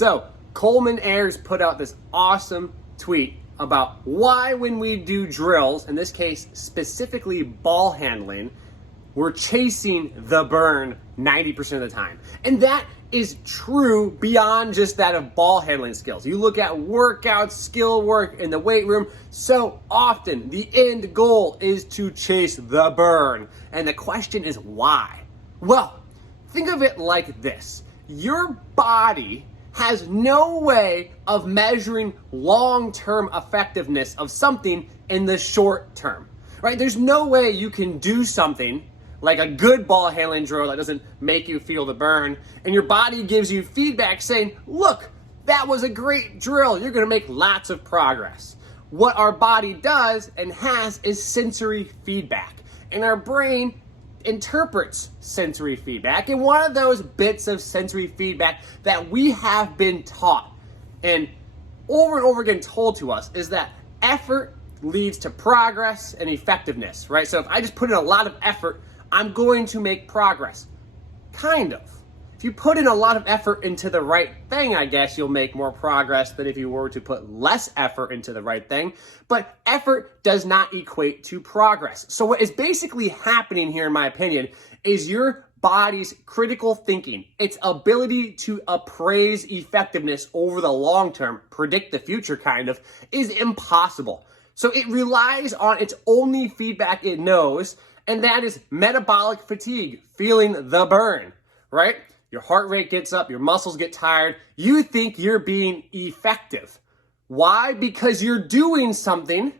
So Coleman Ayers put out this awesome tweet about why when we do drills, in this case specifically ball handling, we're chasing the burn 90% of the time. And that is true beyond just that of ball handling skills. You look at workouts, skill work in the weight room, so often the end goal is to chase the burn. And the question is why? Well, think of it like this. Your body has no way of measuring long-term effectiveness of something in the short term, right? There's no way you can do something like a good ball handling drill that doesn't make you feel the burn, and your body gives you feedback saying, look, that was a great drill. You're gonna make lots of progress. What our body does and has is sensory feedback, and our brain interprets sensory feedback. And one of those bits of sensory feedback that we have been taught and over again told to us is that effort leads to progress and effectiveness, right? So if I just put in a lot of effort, I'm going to make progress. Kind of. If you put in a lot of effort into the right thing, I guess you'll make more progress than if you were to put less effort into the right thing. But effort does not equate to progress. So what is basically happening here, in my opinion, is your body's critical thinking, its ability to appraise effectiveness over the long term, predict the future kind of, is impossible. So it relies on its only feedback it knows, and that is metabolic fatigue, feeling the burn, right? Your heart rate gets up, your muscles get tired. You think you're being effective. Why? Because you're doing something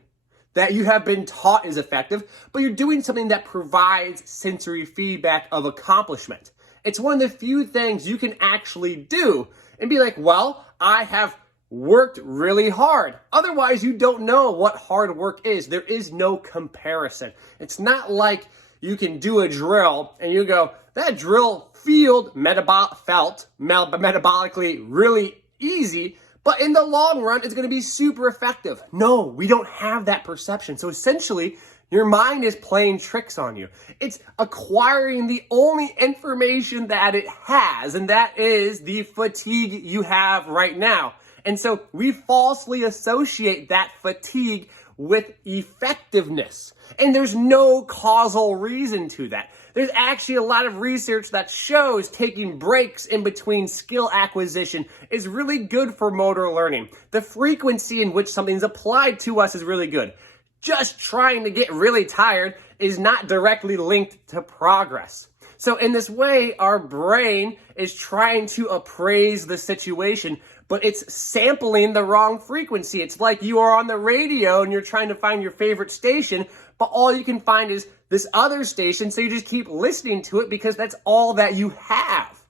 that you have been taught is effective, but you're doing something that provides sensory feedback of accomplishment. It's one of the few things you can actually do and be like, well, I have worked really hard. Otherwise, you don't know what hard work is. There is no comparison. It's not like you can do a drill and you go, that drill felt metabolically really easy, but in the long run, it's going to be super effective. No, we don't have that perception. So essentially, your mind is playing tricks on you. It's acquiring the only information that it has, and that is the fatigue you have right now. And so we falsely associate that fatigue with effectiveness. And there's no causal reason to that. There's actually a lot of research that shows taking breaks in between skill acquisition is really good for motor learning. The frequency in which something's applied to us is really good. Just trying to get really tired is not directly linked to progress. So in this way, our brain is trying to appraise the situation, but it's sampling the wrong frequency. It's like you are on the radio and you're trying to find your favorite station, but all you can find is this other station, so you just keep listening to it because that's all that you have.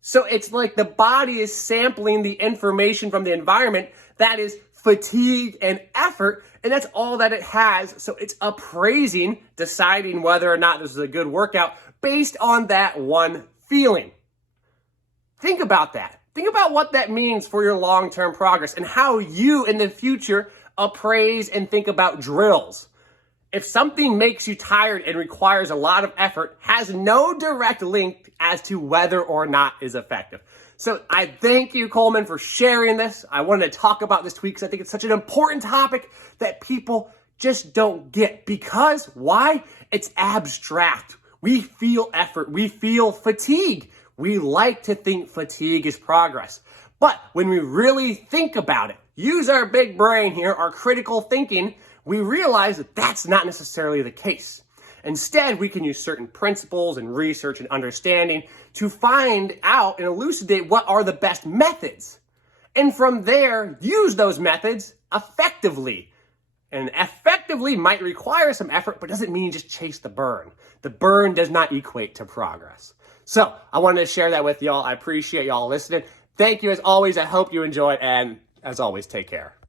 So it's like the body is sampling the information from the environment that is fatigue and effort, and that's all that it has. So it's appraising, deciding whether or not this is a good workout based on that one feeling. Think about that. Think about what that means for your long-term progress and how you in the future appraise and think about drills. If something makes you tired and requires a lot of effort, has no direct link as to whether or not is effective. So I thank you, Coleman, for sharing this. I wanted to talk about this tweet because I think it's such an important topic that people just don't get. Because why? It's abstract. We feel effort. We feel fatigue. We like to think fatigue is progress. But when we really think about it, use our big brain here, our critical thinking, we realize that that's not necessarily the case. Instead, we can use certain principles and research and understanding to find out and elucidate what are the best methods. And from there, use those methods effectively. And effectively might require some effort, but doesn't mean just chase the burn. The burn does not equate to progress. So I wanted to share that with y'all. I appreciate y'all listening. Thank you as always. I hope you enjoyed, and as always, take care.